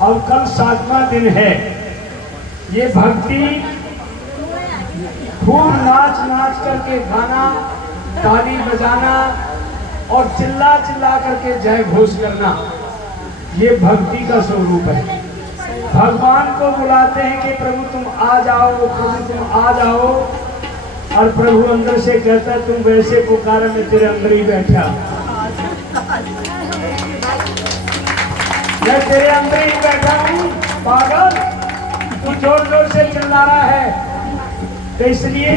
और कल 7वां दिन है। ये भक्ति खूब नाच नाच करके गाना, ताली बजाना और चिल्ला चिल्ला करके जय घोष करना, ये भक्ति का स्वरूप है। भगवान को बुलाते हैं कि प्रभु तुम आ जाओ, प्रभु तुम आ जाओ, और प्रभु अंदर से कहता है तुम वैसे पुकारा, मैं तेरे अंदर ही बैठा, मैं तेरे अंदर ही बैठा हूँ पागल, तू जोर जोर से चिल्ला रहा है। तो इसलिए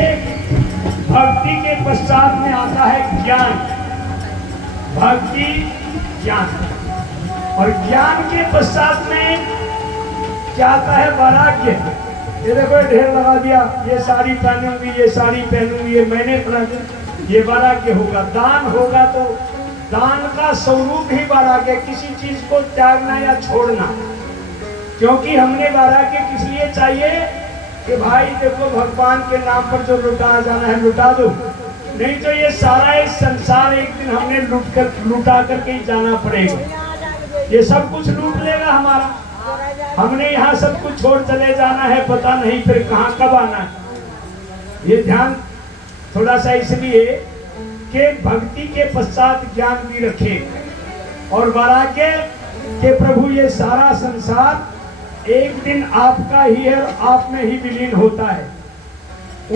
भक्ति के पश्चात में आता है ज्ञान, भक्ति ज्ञान, और ज्ञान के पश्चात में क्या आता है? वैराग्य। ये देखो ढेर लगा दिया, ये साड़ी पहनूंगी, ये साड़ी पहनूंगी, ये मैंने पहना, ये वैराग्य होगा। दान होगा तो दान का स्वरूप ही वैराग्य, किसी चीज को त्यागना या छोड़ना। क्योंकि हमने वैराग्य किस लिए चाहिए कि भाई देखो भगवान के नाम पर जो लुटा जाना है लुटा दो, नहीं तो ये सारा इस संसार एक दिन हमने लुटा करके ही जाना पड़ेगा। ये सब कुछ लूट लेगा हमारा, हमने यहाँ सब कुछ छोड़ चले जाना है, पता नहीं फिर कहाँ कब आना है। ये ध्यान थोड़ा सा इसलिए कि भक्ति के पश्चात ज्ञान भी रखे, और वैराग्य के प्रभु ये सारा संसार एक दिन आपका ही है और आप में ही विलीन होता है।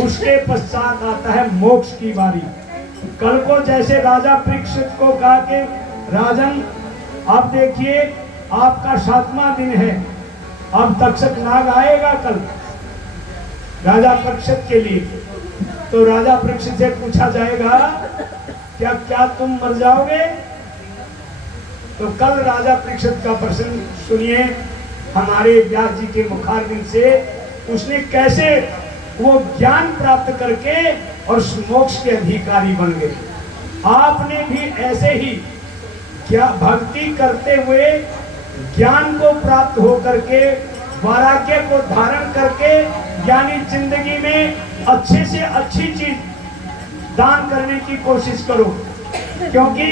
उसके पश्चात आता है मोक्ष की बारी। कल को जैसे राजा परीक्षित को कहा कि राजन अब देखिए आपका 7वां दिन है, अब तक्षक नाग आएगा कल राजा परीक्षित के लिए। तो राजा परीक्षित से पूछा जाएगा क्या क्या तुम मर जाओगे? तो कल राजा परीक्षित का प्रश्न सुनिए हमारे व्यास जी के मुखारबिंद से, उसने कैसे वो ज्ञान प्राप्त करके और मोक्ष के अधिकारी बन गए। आपने भी ऐसे ही क्या भक्ति करते हुए ज्ञान को प्राप्त हो करके, वैराग्य को धारण करके, यानी जिंदगी में अच्छे से अच्छी चीज दान करने की कोशिश करो। क्योंकि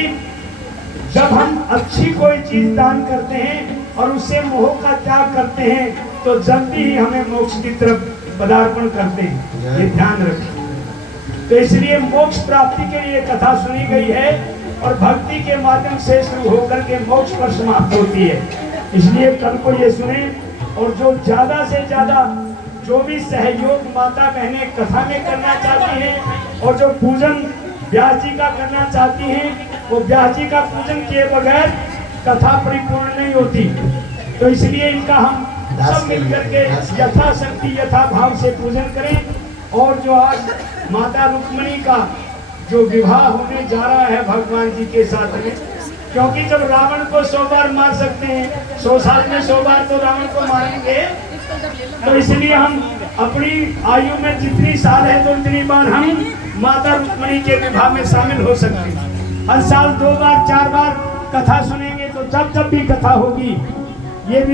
जब हम अच्छी कोई चीज दान करते हैं और उससे मोह का त्याग करते हैं तो जल्दी ही हमें मोक्ष की तरफ पदार्पण करते हैं, ये ध्यान रखें। तो इसलिए मोक्ष प्राप्ति के लिए कथा सुनी गई है और भक्ति के माध्यम से शुरू होकर के मोक्ष पर समाप्त होती है। इसलिए कल को ये सुने, और जो ज्यादा से ज्यादा जो भी सहयोग माता बहनें कथा में करना चाहती हैं और जो पूजन व्यास जी का करना चाहती हैं, वो व्यास जी का पूजन किए बगैर कथा परिपूर्ण नहीं होती। तो इसलिए इनका हम सब मिलकर के यथाशक्ति यथा भाव से पूजन करें। और जो आज माता रुक्मिणी का जो विवाह होने जा रहा है भगवान जी के साथ में, क्योंकि जब रावण को 100 बार मार सकते हैं, 100 साल में 100 बार तो रावण को मारेंगे, तो इसलिए हम अपनी आयु में जितनी साल है तो उतनी बार हम माता रुक्मिणी के विवाह में शामिल हो सकते हैं। हर साल 2 बार 4 बार कथा सुनेंगे, तो जब जब भी कथा होगी ये भी